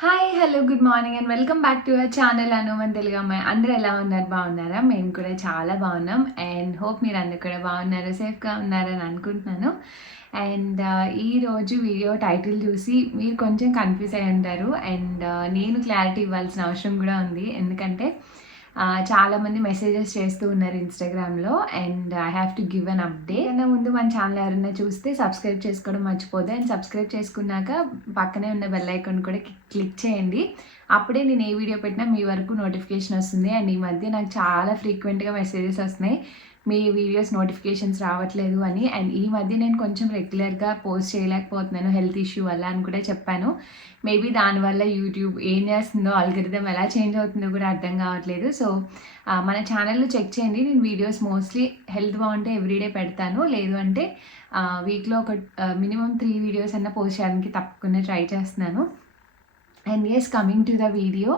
Hi hello good morning and welcome back to our channel అనుమన్ Telugu అమ్మాయి అందరూ ఎలా ఉన్నారు బాగున్నారా? మేము కూడా చాలా బాగున్నాం. అండ్ హోప్ మీరు అందరు కూడా బాగున్నారు? సేఫ్గా ఉన్నారని అనుకుంటున్నాను. అండ్ uh, ఈరోజు వీడియో టైటిల్ చూసి మీరు కొంచెం కన్ఫ్యూజ్ అయి ఉంటారు. అండ్ uh, నేను క్లారిటీ ఇవ్వాల్సిన అవసరం కూడా ఉంది. ఎందుకంటే చాలామంది మెసేజెస్ చేస్తూ ఉన్నారు ఇన్స్టాగ్రామ్లో. And I have to give an update. కన్నా ముందు మన ఛానల్ ఎవరైనా చూస్తే సబ్స్క్రైబ్ చేసుకోవడం మర్చిపోదు అండ్ సబ్స్క్రైబ్ చేసుకున్నాక పక్కనే ఉన్న బెల్ ఐకాన్ కూడా క్లిక్ చేయండి. అప్పుడే నేను ఏ వీడియో పెట్టినా మీ వరకు నోటిఫికేషన్ వస్తుంది. అండ్ ఈ మధ్య నాకు చాలా ఫ్రీక్వెంట్గా మెసేజెస్ వస్తున్నాయి. మీ వీడియోస్ నోటిఫికేషన్స్ రావట్లేదు అని. అండ్ ఈ మధ్య నేను కొంచెం రెగ్యులర్గా పోస్ట్ చేయలేకపోతున్నాను హెల్త్ ఇష్యూ వల్ల అని కూడా చెప్పాను. మేబీ దానివల్ల యూట్యూబ్ ఏం చేస్తుందో అల్గరిథం ఎలా చేంజ్ అవుతుందో కూడా అర్థం కావట్లేదు. సో మన ఛానల్లో చెక్ చేయండి. నేను వీడియోస్ మోస్ట్లీ హెల్త్ బాగుంటే ఎవ్రీడే పెడతాను. లేదు అంటే వీక్లో ఒక మినిమం త్రీ వీడియోస్ అన్న పోస్ట్ చేయడానికి తప్పకుండా ట్రై చేస్తున్నాను. And as coming to the video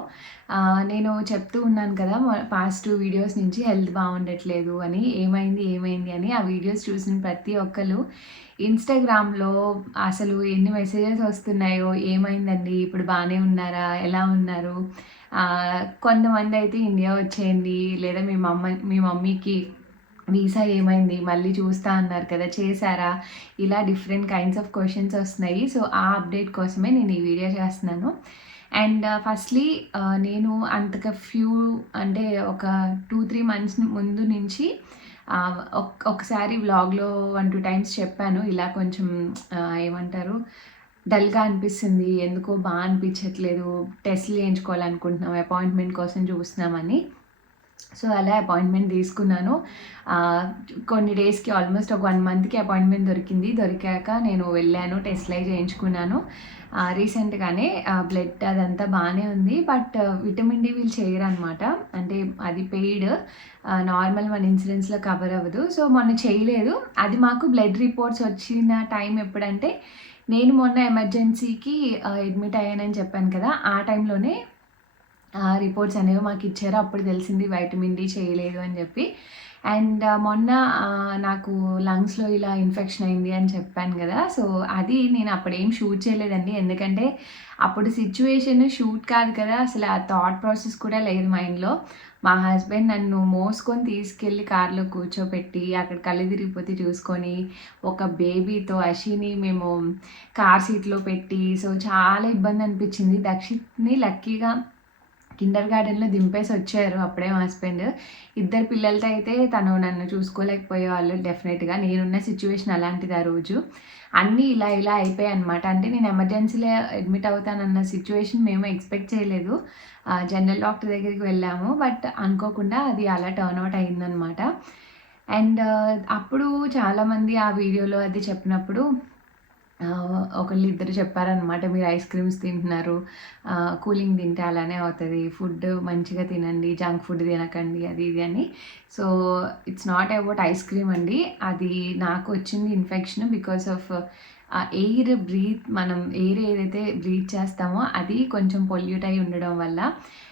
నేను చెప్తూ ఉన్నాను కదా పాస్ట్ టూ వీడియోస్ నుంచి హెల్త్ బాగుండట్లేదు అని ఏమైంది ఏమైంది అని ఆ వీడియోస్ చూసిన ప్రతి ఒక్కరు ఇన్స్టాగ్రామ్లో అసలు ఎన్ని మెసేజెస్ వస్తున్నాయో ఏమైందండి ఇప్పుడు బాగానే ఉన్నారా ఎలా ఉన్నారు? కొంతమంది అయితే ఇండియా వచ్చేయండి లేదా మీ మమ్మ మీ మమ్మీకి వీసా ఏమైంది మళ్ళీ చూస్తా అన్నారు కదా చేశారా? ఇలా డిఫరెంట్ కైండ్స్ ఆఫ్ క్వశ్చన్స్ వస్తున్నాయి. సో ఆ అప్డేట్ కోసమే నేను ఈ వీడియో చేస్తున్నాను. అండ్ ఫస్ట్లీ నేను అంతగా ఫ్యూ అంటే ఒక టూ త్రీ మంత్స్ ముందు నుంచి ఒకసారి వ్లాగ్లో వన్ టూ టైమ్స్ చెప్పాను. ఇలా కొంచెం ఏమంటారు డల్గా అనిపిస్తుంది. ఎందుకో బాగా అనిపించట్లేదు. టెస్ట్లు చేయించుకోవాలనుకుంటున్నాం. అపాయింట్మెంట్ కోసం చూస్తున్నామని. సో అలా అపాయింట్మెంట్ తీసుకున్నాను. కొన్ని డేస్కి ఆల్మోస్ట్ ఒక వన్ మంత్కి అపాయింట్మెంట్ దొరికింది. దొరికాక నేను వెళ్ళాను టెస్ట్లై చేయించుకున్నాను. రీసెంట్గానే బ్లడ్ అదంతా బాగానే ఉంది. బట్ విటమిన్ డి వీళ్ళు చేయరు అనమాట అంటే అది పెయిడ్ నార్మల్ మన ఇన్సూరెన్స్లో కవర్ అవ్వదు. సో మొన్న చేయలేదు. అది మాకు బ్లడ్ రిపోర్ట్స్ వచ్చిన టైం ఎప్పుడంటే నేను మొన్న ఎమర్జెన్సీకి అడ్మిట్ అయ్యానని చెప్పాను కదా ఆ టైంలోనే రిపోర్ట్స్ అనేవి మాకు ఇచ్చారు. అప్పుడు తెలిసింది వైటమిన్ డి చేయలేదు అని చెప్పి. అండ్ మొన్న నాకు లంగ్స్లో ఇలా ఇన్ఫెక్షన్ అయింది అని చెప్పాను కదా. సో అది నేను అప్పుడేం షూట్ చేయలేదండి. ఎందుకంటే అప్పుడు సిచ్యువేషన్ షూట్ కాదు కదా. అసలు ఆ థాట్ ప్రాసెస్ కూడా లేదు మైండ్లో మా హస్బెండ్ నన్ను మోసుకొని తీసుకెళ్ళి కార్లో కూర్చోపెట్టి అక్కడ కళ్ళు తిరిగిపోతే చూసుకొని ఒక బేబీతో అషిని మేము కార్ సీట్లో పెట్టి సో చాలా ఇబ్బంది అనిపించింది. దక్షిత్ని లక్కీగా కిండర్ గార్డెన్లో దింపేసి వచ్చారు అప్పుడే మా హస్బెండ్. ఇద్దరు పిల్లలతో అయితే తను నన్ను చూసుకోలేకపోయేవాళ్ళు డెఫినెట్గా. నేనున్న సిచ్యువేషన్ అలాంటిది ఆ రోజు. అన్నీ ఇలా ఇలా అయిపోయాయి అనమాట అంటే నేను ఎమర్జెన్సీలో అడ్మిట్ అవుతానన్న సిచ్యువేషన్ మేము ఎక్స్పెక్ట్ చేయలేదు. జనరల్ డాక్టర్ దగ్గరికి వెళ్ళాము. బట్ అనుకోకుండా అది అలా టర్న్ అవుట్ అయిందనమాట అండ్ అప్పుడు చాలామంది ఆ వీడియోలో అది చెప్పినప్పుడు ఒకళ్ళు ఇద్దరు చెప్పారనమాట మీరు ఐస్ క్రీమ్స్ తింటున్నారు కూలింగ్ తింటే అలానే అవుతుంది ఫుడ్ మంచిగా తినండి జంక్ ఫుడ్ తినకండి అది ఇది అని. So it's not about ice cream అండి అది నాకు వచ్చింది infection because of air breath మనం ఎయిర్ ఏదైతే బ్రీత్ చేస్తామో అది కొంచెం పొల్యూట్ అయి ఉండడం వల్ల.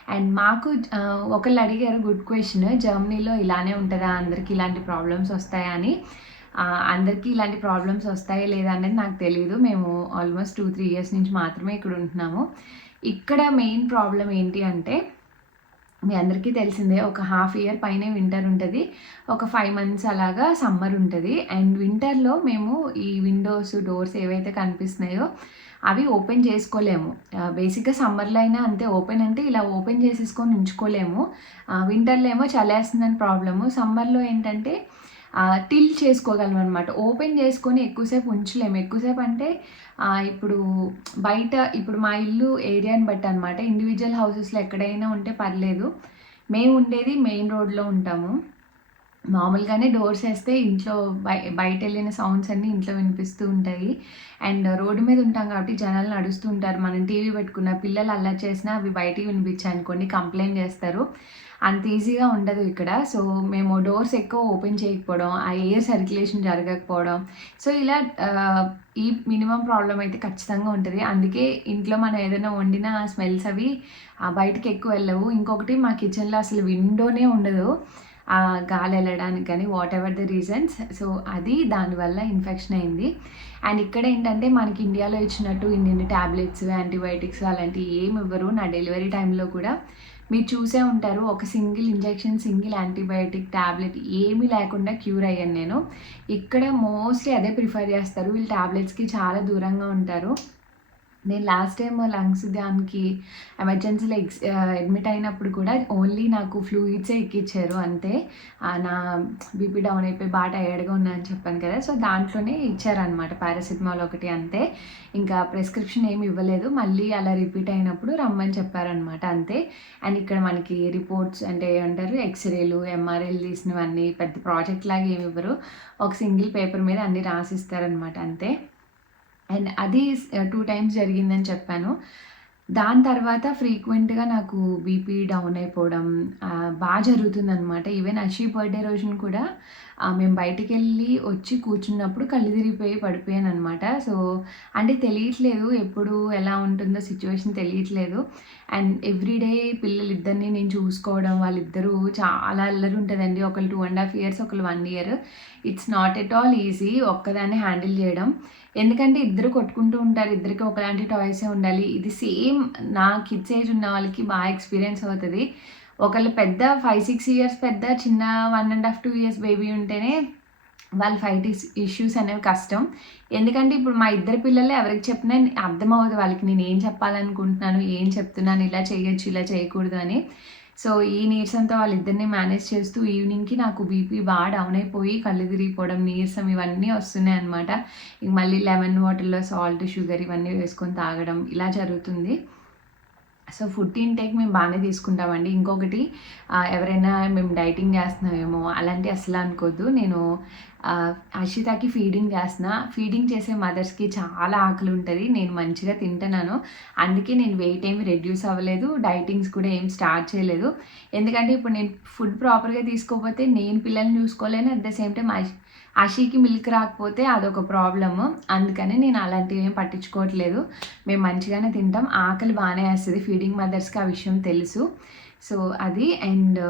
అండ్ మాకు ఒకళ్ళు అడిగారు గుడ్ క్వశ్చన్ జర్మనీలో ఇలానే ఉంటుందా? అందరికీ ఇలాంటి ప్రాబ్లమ్స్ వస్తాయా? అని. అందరికీ ఇలాంటి ప్రాబ్లమ్స్ వస్తాయా లేదా అనేది నాకు తెలియదు మేము ఆల్మోస్ట్ టూ త్రీ ఇయర్స్ నుంచి మాత్రమే ఇక్కడ ఉంటున్నాము. ఇక్కడ మెయిన్ ప్రాబ్లం ఏంటి అంటే మీ అందరికీ తెలిసిందే ఒక హాఫ్ ఇయర్ పైనే వింటర్ ఉంటుంది. ఒక ఫైవ్ మంత్స్ అలాగా సమ్మర్ ఉంటుంది. అండ్ వింటర్లో మేము ఈ విండోస్ డోర్స్ ఏవైతే కనిపిస్తున్నాయో అవి ఓపెన్ చేసుకోలేము. బేసిక్గా సమ్మర్లో అయినా అంతే ఓపెన్ అంటే ఇలా ఓపెన్ చేసేసుకొని ఉంచుకోలేము. వింటర్లో ఏమో చలేస్తుందని ప్రాబ్లము సమ్మర్లో ఏంటంటే టిల్ చేసుకోగలం అనమాట ఓపెన్ చేసుకొని ఎక్కువసేపు ఉంచలేము. ఎక్కువసేపు అంటే ఇప్పుడు బయట ఇప్పుడు మా ఇల్లు ఏరియాని బట్టి అనమాట ఇండివిజువల్ హౌసెస్లో ఎక్కడైనా ఉంటే పర్లేదు. మేము ఉండేది మెయిన్ రోడ్లో ఉంటాము. మామూలుగానే డోర్స్ వేస్తే ఇంట్లో బయ బయట వెళ్ళిన సౌండ్స్ అన్నీ ఇంట్లో వినిపిస్తూ ఉంటాయి. అండ్ రోడ్డు మీద ఉంటాం కాబట్టి జనాలు నడుస్తూ ఉంటారు. మనం టీవీ పెట్టుకున్న పిల్లలు అల్లరి చేసినా అవి బయటికి వినిపించాయి అనుకోండి కంప్లైంట్ చేస్తారు. అంత ఈజీగా ఉండదు ఇక్కడ. సో మేము డోర్స్ ఎక్కువ ఓపెన్ చేయకపోవడం ఆ ఎయిర్ సర్క్యులేషన్ జరగకపోవడం. సో ఇలా ఈ మినిమం ప్రాబ్లం అయితే ఖచ్చితంగా ఉంటుంది. అందుకే ఇంట్లో మనం ఏదైనా వండిన స్మెల్స్ అవి బయటకు ఎక్కువ వెళ్ళవు. ఇంకొకటి మా కిచెన్లో అసలు విండోనే ఉండదు. ఆ గాలి వెళ్ళడానికి కానీ whatever the reasons so అది దానివల్ల ఇన్ఫెక్షన్ అయింది. అండ్ ఇక్కడ ఏంటంటే మనకి ఇండియాలో ఇచ్చినట్టు ఇన్ని ట్యాబ్లెట్స్ యాంటీబయాటిక్స్ అలాంటివి ఏమి ఇవ్వరు. నా డెలివరీ టైంలో కూడా మీరు చూసే ఉంటారు. ఒక single injection single antibiotic tablet ఏమీ లేకుండా క్యూర్ అయ్యాను నేను. ఇక్కడ మోస్ట్లీ అదే ప్రిఫర్ చేస్తారు. వీళ్ళు ట్యాబ్లెట్స్కి చాలా దూరంగా ఉంటారు. నేను లాస్ట్ టైం లంగ్స్ దానికి ఎమర్జెన్సీలో ఎక్స్ అడ్మిట్ అయినప్పుడు కూడా ఓన్లీ నాకు ఫ్లూయిడ్సే ఎక్కిచ్చారు అంతే. నా బీపీ డౌన్ అయిపోయి బాగా టైర్డ్గా ఉన్నా అని చెప్పాను కదా. సో దాంట్లోనే ఇచ్చారనమాట పారాసిటమాల్ ఒకటి అంతే. ఇంకా ప్రిస్క్రిప్షన్ ఏమి ఇవ్వలేదు. మళ్ళీ అలా రిపీట్ అయినప్పుడు రమ్మని చెప్పారనమాట అంతే. అండ్ ఇక్కడ మనకి రిపోర్ట్స్ అంటే ఏమంటారు? ఎక్స్రేలు ఎంఆర్ఐలు తీసినవన్నీ పెద్ద ప్రాజెక్ట్ లాగా ఏమి ఇవ్వరు. ఒక సింగిల్ పేపర్ మీద అన్నీ రాసిస్తారనమాట అంతే. అండ్ అది టూ టైమ్స్ జరిగిందని చెప్పాను. దాని తర్వాత ఫ్రీక్వెంట్గా నాకు బీపీ డౌన్ అయిపోవడం బాగా జరుగుతుంది అనమాట ఈవెన్ అషీ బర్త్డే రోజున కూడా మేము బయటికి వెళ్ళి వచ్చి కూర్చున్నప్పుడు కళ్ళు తిరిగిపోయి పడిపోయాను అనమాట సో అంటే తెలియట్లేదు ఎప్పుడు ఎలా ఉంటుందో సిచ్యువేషన్ తెలియట్లేదు. అండ్ ఎవ్రీడే పిల్లలు ఇద్దరిని నేను చూసుకోవడం వాళ్ళిద్దరూ చాలా అల్లరి ఉంటుందండి. ఒకళ్ళు టూ అండ్ హాఫ్ ఇయర్స్ ఒకళ్ళు one year it's not at all easy ఒక్కదాన్ని హ్యాండిల్ చేయడం. ఎందుకంటే ఇద్దరు కొట్టుకుంటూ ఉంటారు ఇద్దరికి ఒకలాంటి టాయ్సే ఉండాలి. ఇది సేమ్ నా కిడ్స్ ఏజ్ ఉన్న వాళ్ళకి బాగా ఎక్స్పీరియన్స్ అవుతుంది. ఒకళ్ళు పెద్ద ఫైవ్ సిక్స్ ఇయర్స్ పెద్ద చిన్న one and half two years baby ఉంటేనే వాళ్ళ ఫైట్ ఇష్యూస్ అనేవి కష్టం. ఎందుకంటే ఇప్పుడు మా ఇద్దరు పిల్లలు ఎవరికి చెప్పినా అర్థమవుతుంది వాళ్ళకి. నేను ఏం చెప్పాలనుకుంటున్నాను ఏం చెప్తున్నాను ఇలా చేయొచ్చు ఇలా చేయకూడదు అని. సో ఈ నీరసంతో వాళ్ళిద్దరిని మేనేజ్ చేస్తూ ఈవినింగ్కి నాకు బీపీ బాగా డౌన్ అయిపోయి కళ్ళు తిరిగిపోవడం నీరసం ఇవన్నీ వస్తున్నాయి అనమాట ఇంక మళ్ళీ లెమన్ వాటర్లో సాల్ట్ షుగర్ ఇవన్నీ వేసుకొని తాగడం ఇలా జరుగుతుంది. సో ఫుడ్ ఇంటేక్ మేము బాగానే తీసుకుంటామండి. ఇంకొకటి ఎవరైనా మేము డైటింగ్ చేస్తున్నామేమో అలాంటి అసలు అనుకోద్దు. నేను ఆ, అషితాకి ఫీడింగ్ చేస్తున్నా. ఫీడింగ్ చేసే మదర్స్కి చాలా ఆకలి ఉంటుంది. నేను మంచిగా తింటున్నాను. అందుకే నేను వెయిట్ ఏమి రెడ్యూస్ అవ్వలేదు. డైటింగ్స్ కూడా ఏం స్టార్ట్ చేయలేదు. ఎందుకంటే ఇప్పుడు నేను ఫుడ్ ప్రాపర్గా తీసుకోకపోతే నేను పిల్లల్ని చూసుకోలేను. అట్ ద సేమ్ టైం అషికి మిల్క్ రాకపోతే అదొక ప్రాబ్లమ్ అందుకని నేను అలాంటివి ఏం పట్టించుకోవట్లేదు. మేము మంచిగానే తింటాం. ఆకలి బాగానే వేస్తుంది. ఫీడింగ్ మదర్స్కి ఆ విషయం తెలుసు. సో అది అండ్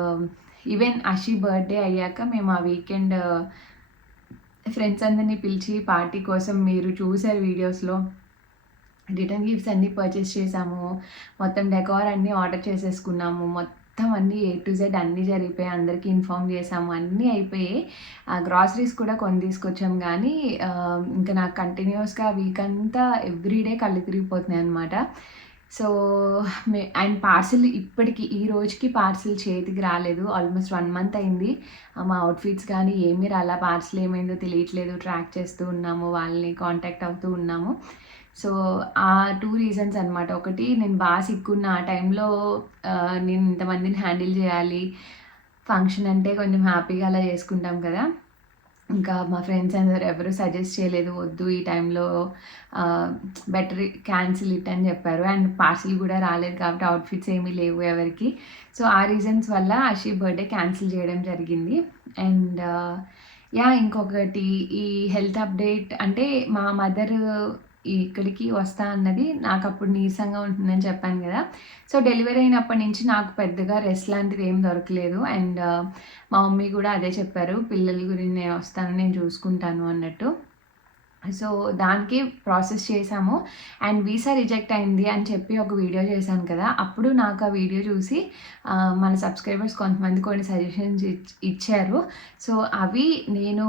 ఈవెన్ అషి బర్త్డే అయ్యాక మేము ఆ వీకెండ్ ఫ్రెండ్స్ uh, అందరినీ పిలిచి పార్టీ కోసం మీరు చూసారు వీడియోస్లో రిటర్న్ గిఫ్ట్స్ అన్నీ పర్చేస్ చేసాము. మొత్తం డెకార్ అన్నీ ఆర్డర్ చేసేసుకున్నాము. మొత్తం మొత్తం అన్నీ ఏ టు జెడ్ అన్నీ జరిగిపోయి అందరికీ ఇన్ఫామ్ చేసాము. అన్నీ అయిపోయాయి ఆ గ్రాసరీస్ కూడా కొని తీసుకొచ్చాం. కానీ ఇంకా నాకు కంటిన్యూస్గా వీక్ అంతా ఎవ్రీడే కళ్ళు తిరిగిపోతున్నాయి అనమాట సో మే అండ్ పార్సిల్ ఇప్పటికి ఈ రోజుకి పార్సిల్ చేతికి రాలేదు. ఆల్మోస్ట్ వన్ మంత్ అయింది. మా అవుట్ఫిట్స్ కానీ ఏమీ రాలా. పార్సిల్ ఏమైందో తెలియట్లేదు. ట్రాక్ చేస్తూ ఉన్నాము. వాళ్ళని కాంటాక్ట్ అవుతూ ఉన్నాము. సో ఆ టూ రీజన్స్ అనమాట ఒకటి నేను బాగా సిక్కున్న. ఆ టైంలో నేను ఇంతమందిని హ్యాండిల్ చేయాలి. ఫంక్షన్ అంటే కొంచెం హ్యాపీగా అలా చేసుకుంటాం కదా. ఇంకా మా ఫ్రెండ్స్ అందరు ఎవరు సజెస్ట్ చేయలేదు వద్దు ఈ టైంలో బెటర్ క్యాన్సిల్ ఇట్ అని చెప్పారు. అండ్ పార్సిల్ కూడా రాలేదు కాబట్టి అవుట్ఫిట్స్ ఏమీ లేవు ఎవరికి. సో ఆ రీజన్స్ వల్ల అషి బర్త్డే క్యాన్సిల్ చేయడం జరిగింది. అండ్ యా ఇంకొకటి ఈ హెల్త్ అప్డేట్ అంటే మా మదర్ ఇక్కడికి వస్తా అన్నది నాకు అప్పుడు నీరసంగా ఉంటుందని చెప్పాను కదా. సో డెలివరీ అయినప్పటి నుంచి నాకు పెద్దగా రెస్ట్ లాంటిది ఏం దొరకలేదు. అండ్ మా మమ్మీ కూడా అదే చెప్పారు పిల్లల గురించి నేను వస్తాను నేను చూసుకుంటాను అన్నట్టు. సో దానికి ప్రాసెస్ చేశాము. అండ్ వీసా రిజెక్ట్ అయింది అని చెప్పి ఒక వీడియో చేశాను కదా. అప్పుడు నాకు ఆ వీడియో చూసి మన సబ్స్క్రైబర్స్ కొంతమంది కొన్ని సజెషన్స్ ఇచ్చారు. సో అవి నేను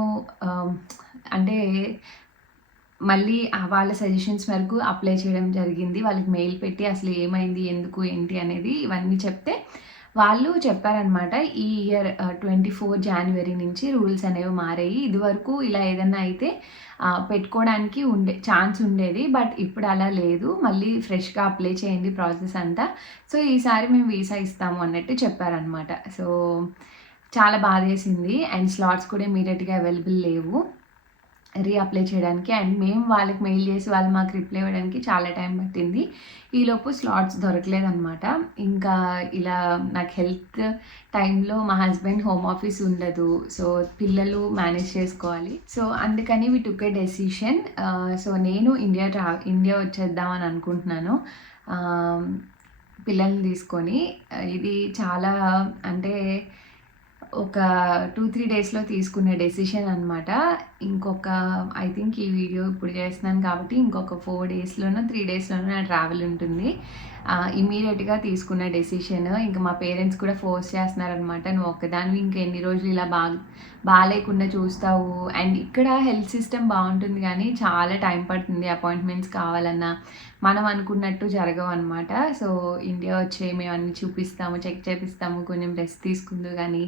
అంటే మళ్ళీ వాళ్ళ సజెషన్స్ వరకు అప్లై చేయడం జరిగింది. వాళ్ళకి మెయిల్ పెట్టి అసలు ఏమైంది ఎందుకు ఏంటి అనేది ఇవన్నీ చెప్తే వాళ్ళు చెప్పారనమాట ఈ ఇయర్ ట్వంటీ ఫోర్ జనవరి నుంచి రూల్స్ అనేవి మారాయి. ఇదివరకు ఇలా ఏదైనా అయితే పెట్టుకోవడానికి ఉండే ఛాన్స్ ఉండేది. బట్ ఇప్పుడు అలా లేదు. మళ్ళీ ఫ్రెష్గా అప్లై చేయండి ప్రాసెస్ అంతా. సో ఈసారి మేము వీసా ఇస్తాము అన్నట్టు చెప్పారనమాట సో చాలా బాధేసింది. అండ్ స్లాట్స్ కూడా ఇమీడియట్గా అవైలబుల్ లేవు. రీఅప్లై చేయడానికి అండ్ మేము వాళ్ళకి మెయిల్ చేసి వాళ్ళు మాకు రిప్లై ఇవ్వడానికి చాలా టైం పట్టింది. ఈలోపు స్లాట్స్ దొరకలేదన్నమాట. ఇంకా ఇలా నాకు హెల్త్ టైంలో మా హస్బెండ్ హోమ్ ఆఫీస్ ఉండదు. సో పిల్లలు మేనేజ్ చేసుకోవాలి. సో అందుకని we took a decision so నేను ఇండియా ట్రా ఇండియా వచ్చేద్దామని అనుకుంటున్నాను. పిల్లల్ని తీసుకొని. ఇది చాలా అంటే ఒక టూ త్రీ డేస్లో తీసుకునే డెసిషన్ అనమాట ఇంకొక ఐ థింక్ ఈ వీడియో ఇప్పుడు చేస్తున్నాను కాబట్టి ఇంకొక ఫోర్ డేస్లోనో త్రీ డేస్లోనో నా ట్రావెల్ ఉంటుంది. ఇమీడియట్గా తీసుకున్న డెసిషన్ ఇంకా మా పేరెంట్స్ కూడా ఫోర్స్ చేస్తున్నారనమాట నువ్వు ఒక్కదానివి ఇంకా ఎన్ని రోజులు ఇలా బాగా బాగాలేకుండా చూస్తావు? అండ్ ఇక్కడ హెల్త్ సిస్టమ్ బాగుంటుంది కానీ చాలా టైం పడుతుంది అపాయింట్మెంట్స్ కావాలన్నా. మనం అనుకున్నట్టు జరగవు అనమాట సో ఇండియా వచ్చే మేము అన్ని చూపిస్తాము చెక్ చేపిస్తాము కొంచెం రెస్ట్ తీసుకుందు కానీ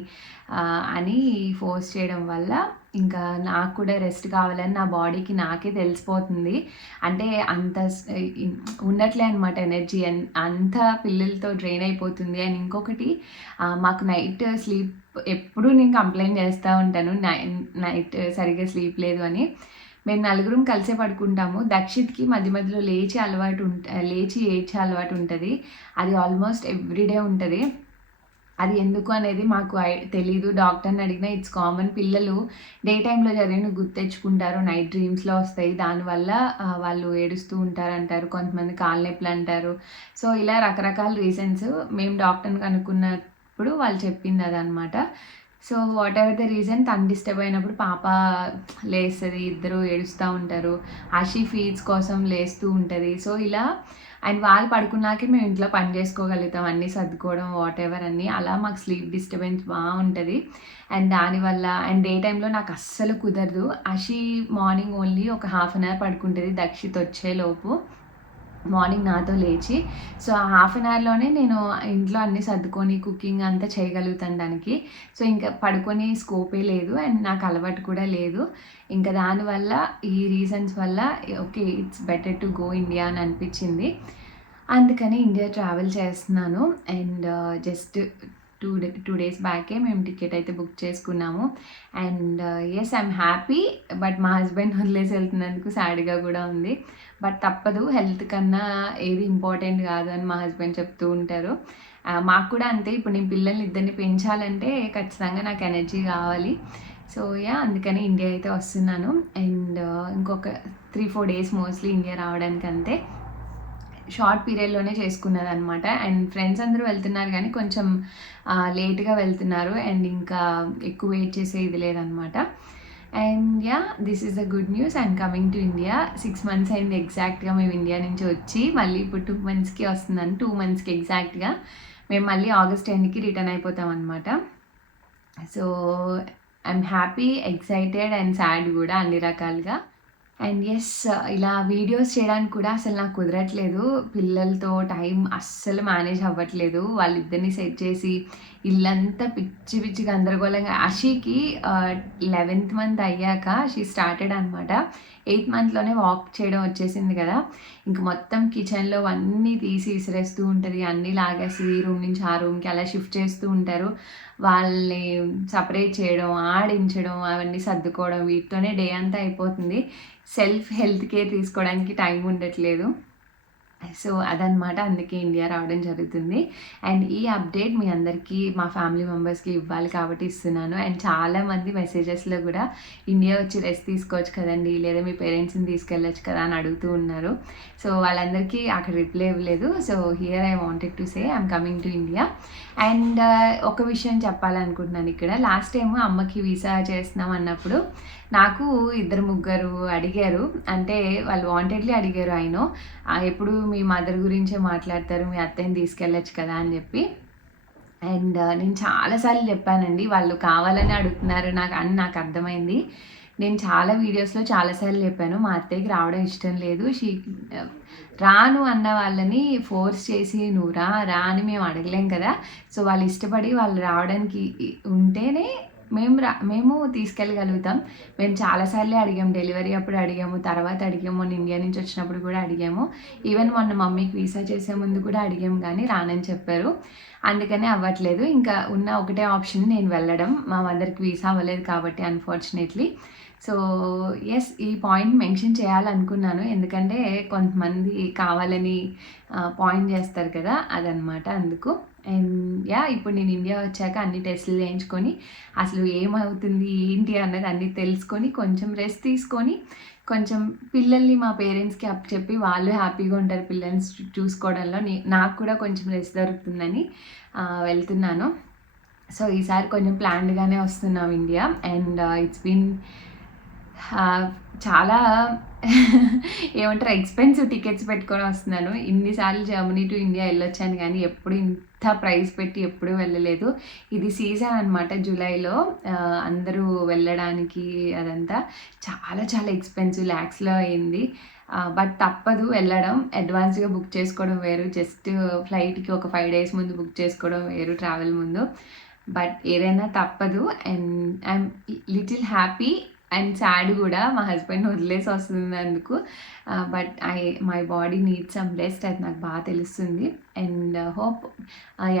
అని ఫోర్స్ చేయడం వల్ల ఇంకా నాకు కూడా రెస్ట్ కావాలని నా బాడీకి నాకే తెలిసిపోతుంది. అంటే అంత స్- ఉండట్లే అనమాట ఎనర్జీ. అంత పిల్లలతో డ్రైన్ అయిపోతుంది. అండ్ ఇంకొకటి మాకు నైట్ స్లీప్ ఎప్పుడు నేను కంప్లైంట్ చేస్తూ ఉంటాను. నైట్ సరిగ్గా స్లీప్ లేదు అని. మేము నలుగురం కలిసే పడుకుంటాము. దక్షిత్కి మధ్య మధ్యలో లేచి అలవాటు ఉంట లేచి ఏడ్చే అలవాటు ఉంటుంది. అది ఆల్మోస్ట్ ఎవ్రీడే ఉంటుంది. అది ఎందుకు అనేది మాకు ఐ- తెలీదు. డాక్టర్ని అడిగినా ఇట్స్ కామన్. పిల్లలు డే టైంలో జరిగిన గుర్తెచ్చుకుంటారు నైట్ డ్రీమ్స్లో వస్తాయి. దానివల్ల వాళ్ళు ఏడుస్తూ ఉంటారు అంటారు కొంతమంది కాళ్ళ నొప్పులు అంటారు. సో ఇలా రకరకాల రీజన్స్ మేము డాక్టర్ని కనుక్కున్నప్పుడు వాళ్ళు చెప్పింది అదనమాట. So whatever the reason తను డిస్టర్బ్ అయినప్పుడు పాప లేస్తుంది. ఇద్దరు ఏడుస్తూ ఉంటారు. ఆషి ఫీడ్స్ కోసం లేస్తూ ఉంటుంది. సో ఇలా అండ్ వాళ్ళు పడుకున్నాకే మేము ఇంట్లో పని చేసుకోగలుగుతాం అన్నీ సర్దుకోవడం వాట్ ఎవర్ అన్నీ. అలా మాకు స్లీప్ డిస్టర్బెన్స్ బాగుంటుంది అండ్ దానివల్ల అండ్ డే టైంలో నాకు అస్సలు కుదరదు. అషి మార్నింగ్ ఓన్లీ ఒక హాఫ్ అన్ అవర్ పడుకుంటుంది దక్షిత్ వచ్చేలోపు మార్నింగ్ నాతో లేచి సో హాఫ్ అన్ అవర్లోనే నేను ఇంట్లో అన్నీ సర్దుకొని కుకింగ్ అంతా చేయగలుగుతాను దానికి. సో ఇంకా పడుకొని స్కోపే లేదు అండ్ నాకు అలవాటు కూడా లేదు. ఇంకా దానివల్ల ఈ రీజన్స్ వల్ల okay it's better to go India అని అనిపించింది. అందుకని ఇండియా ట్రావెల్ చేస్తున్నాను and just two day two days బ్యాకే మేము టికెట్ అయితే బుక్ చేసుకున్నాము. And yes I'm happy but మా హస్బెండ్ వదిలేసి వెళ్తున్నందుకు సాడ్గా కూడా ఉంది. బట్ తప్పదు. హెల్త్ కన్నా ఏది ఇంపార్టెంట్ కాదు అని మా హస్బెండ్ చెప్తూ ఉంటారు. మాకు కూడా అంతే. ఇప్పుడు నేను పిల్లల్ని ఇద్దరిని పెంచాలంటే ఖచ్చితంగా నాకు ఎనర్జీ కావాలి. సో యా అందుకని ఇండియా అయితే వస్తున్నాను. అండ్ ఇంకొక three four days mostly India రావడానికి అంతే. షార్ట్ పీరియడ్లోనే చేసుకున్నది అనమాట అండ్ ఫ్రెండ్స్ అందరూ వెళ్తున్నారు కానీ కొంచెం లేట్గా వెళ్తున్నారు. అండ్ ఇంకా ఎక్కువ వెయిట్ చేసే ఇది లేదనమాట and ya this is the good news and coming to India six months అయింది ఎగ్జాక్ట్గా మేము ఇండియా నుంచి వచ్చి మళ్ళీ ఇప్పుడు టూ మంత్స్కి వస్తుందని టూ మంత్స్కి ఎగ్జాక్ట్గా మేము మళ్ళీ ఆగస్ట్ టెన్కి రిటర్న్ అయిపోతాం అనమాట so I'm happy excited and sad కూడా అన్ని రకాలుగా. అండ్ ఎస్ ఇలా వీడియోస్ చేయడానికి కూడా అసలు నాకు కుదరట్లేదు. పిల్లలతో టైం అస్సలు మేనేజ్ అవ్వట్లేదు. వాళ్ళిద్దరిని సెట్ చేసి ఇల్లంతా పిచ్చి పిచ్చి గందరగోళంగా. అషికి లెవెన్త్ మంత్ అయ్యాక షీ స్టార్టెడ్ అనమాట ఎయిత్ మంత్లోనే వాక్ చేయడం వచ్చేసింది కదా. ఇంక మొత్తం కిచెన్లో అన్నీ తీసి ఇసిరేస్తూ ఉంటుంది. అన్నీ లాగేసి ఈ రూమ్ నుంచి ఆ రూమ్కి అలా షిఫ్ట్ చేస్తూ ఉంటారు. వాళ్ళని సపరేట్ చేయడం ఆడించడం అవన్నీ సర్దుకోవడం వీటితోనే డే అంతా అయిపోతుంది. సెల్ఫ్ హెల్త్ కేర్ తీసుకోవడానికి టైం ఉండట్లేదు. సో అదనమాట అందుకే ఇండియా రావడం జరుగుతుంది. అండ్ ఈ అప్డేట్ మీ అందరికీ మా ఫ్యామిలీ మెంబర్స్కి ఇవ్వాలి కాబట్టి ఇస్తున్నాను. అండ్ చాలామంది మెసేజెస్లో కూడా ఇండియా వచ్చి రెస్ట్ తీసుకోవచ్చు కదండి లేదా మీ పేరెంట్స్ని తీసుకెళ్ళొచ్చు కదా అని అడుగుతూ ఉన్నారు. సో వాళ్ళందరికీ అక్కడ రిప్లై ఇవ్వలేదు. So here I wanted to say I'm coming to India. And ఒక విషయం చెప్పాలనుకుంటున్నాను ఇక్కడ. లాస్ట్ టైం అమ్మకి వీసా చేస్తున్నాం అన్నప్పుడు నాకు ఇద్దరు ముగ్గురు అడిగారు. అంటే వాళ్ళు వాంటెడ్లీ అడిగారు ఆయన. ఎప్పుడు మీ మదర్ గురించే మాట్లాడతారు? మీ అత్తయ్యని తీసుకెళ్ళచ్చు కదా? అని చెప్పి. అండ్ uh, నేను చాలాసార్లు చెప్పానండి. వాళ్ళు కావాలని అడుగుతున్నారు. నాకు అని నాకు అర్థమైంది. నేను చాలా వీడియోస్లో చాలాసార్లు చెప్పాను. మా అత్తయ్యకి రావడం ఇష్టం లేదు. షీ uh, రాను అన్న వాళ్ళని ఫోర్స్ చేసి నువ్వు రా రా అని మేము అడగలేం కదా. సో వాళ్ళు ఇష్టపడి వాళ్ళు రావడానికి ఉంటేనే మేము రా మేము తీసుకెళ్ళగలుగుతాం. మేము చాలాసార్లు అడిగాము డెలివరీ అప్పుడు అడిగాము తర్వాత అడిగాము మొన్న ఇండియా నుంచి వచ్చినప్పుడు కూడా అడిగాము. ఈవెన్ మొన్న మమ్మీకి వీసా చేసే ముందు కూడా అడిగాము కానీ రానని చెప్పారు. అందుకనే అవ్వట్లేదు. ఇంకా ఉన్న ఒకటే ఆప్షన్ నేను వెళ్ళడం. మా మదర్కి వీసా అవ్వలేదు కాబట్టి అన్ఫార్చునేట్లీ సో ఎస్ ఈ పాయింట్ మెన్షన్ చేయాలనుకున్నాను. ఎందుకంటే కొంతమంది కావాలని పాయింట్ చేస్తారు కదా అదనమాట అందుకు. అండ్ యా ఇప్పుడు నేను ఇండియా వచ్చాక అన్ని టెస్టులు చేయించుకొని అసలు ఏమవుతుంది ఏంటి అన్నది అన్ని తెలుసుకొని కొంచెం రెస్ట్ తీసుకొని కొంచెం పిల్లల్ని మా పేరెంట్స్కి అప్ చెప్పి వాళ్ళు హ్యాపీగా ఉంటారు పిల్లల్ని చూ- చూసుకోవడంలో. నాకు కూడా కొంచెం రెస్ట్ దొరుకుతుందని వెళ్తున్నాను. సో ఈసారి కొంచెం ప్లాన్డ్గానే వస్తున్నాం ఇండియా అండ్ ఇట్స్ బీన్ చాలా ఏమంటారు ఎక్స్పెన్సివ్ టికెట్స్ పెట్టుకొని వస్తున్నాను. ఇన్నిసార్లు జర్మనీ టు ఇండియా వెళ్ళొచ్చాను కానీ ఎప్పుడు ఇంత ప్రైస్ పెట్టి ఎప్పుడూ వెళ్ళలేదు. ఇది సీజన్ అనమాట జూలైలో. అందరూ వెళ్ళడానికి అదంతా చాలా చాలా ఎక్స్పెన్సివ్ ల్యాక్స్లో అయింది. బట్ తప్పదు వెళ్ళడం. అడ్వాన్స్గా బుక్ చేసుకోవడం వేరు. జస్ట్ ఫ్లైట్కి ఒక ఫైవ్ డేస్ ముందు బుక్ చేసుకోవడం వేరు ట్రావెల్ ముందు. బట్ ఏదైనా తప్పదు. And I'm little happy and sad కూడా మా హస్బెండ్ వదిలేసి వస్తున్నందుకు. But I my body need some rest అది నాకు బాగా తెలుస్తుంది. అండ్ uh, హోప్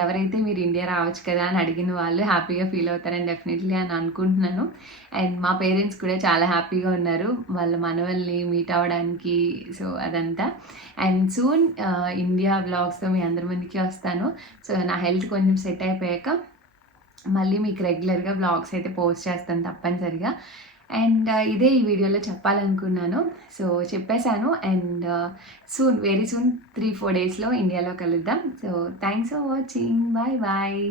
ఎవరైతే మీరు ఇండియా రావచ్చు కదా అని అడిగిన వాళ్ళు హ్యాపీగా ఫీల్ అవుతారని డెఫినెట్లీ అని అనుకుంటున్నాను. అండ్ మా పేరెంట్స్ కూడా చాలా హ్యాపీగా ఉన్నారు. వాళ్ళ మనవల్ని మీట్ అవ్వడానికి సో అదంతా. అండ్ సూన్ ఇండియా బ్లాగ్స్తో మీ అందరి మందికి వస్తాను. సో నా హెల్త్ కొంచెం సెట్ అయిపోయాక మళ్ళీ మీకు రెగ్యులర్గా బ్లాగ్స్ అయితే పోస్ట్ చేస్తాను తప్పనిసరిగా. అండ్ uh, ఇదే ఈ వీడియోలో చెప్పాలనుకున్నాను. సో చెప్పేశాను. And soon very soon three four డేస్లో ఇండియాలో కలుద్దాం. So thanks for watching bye bye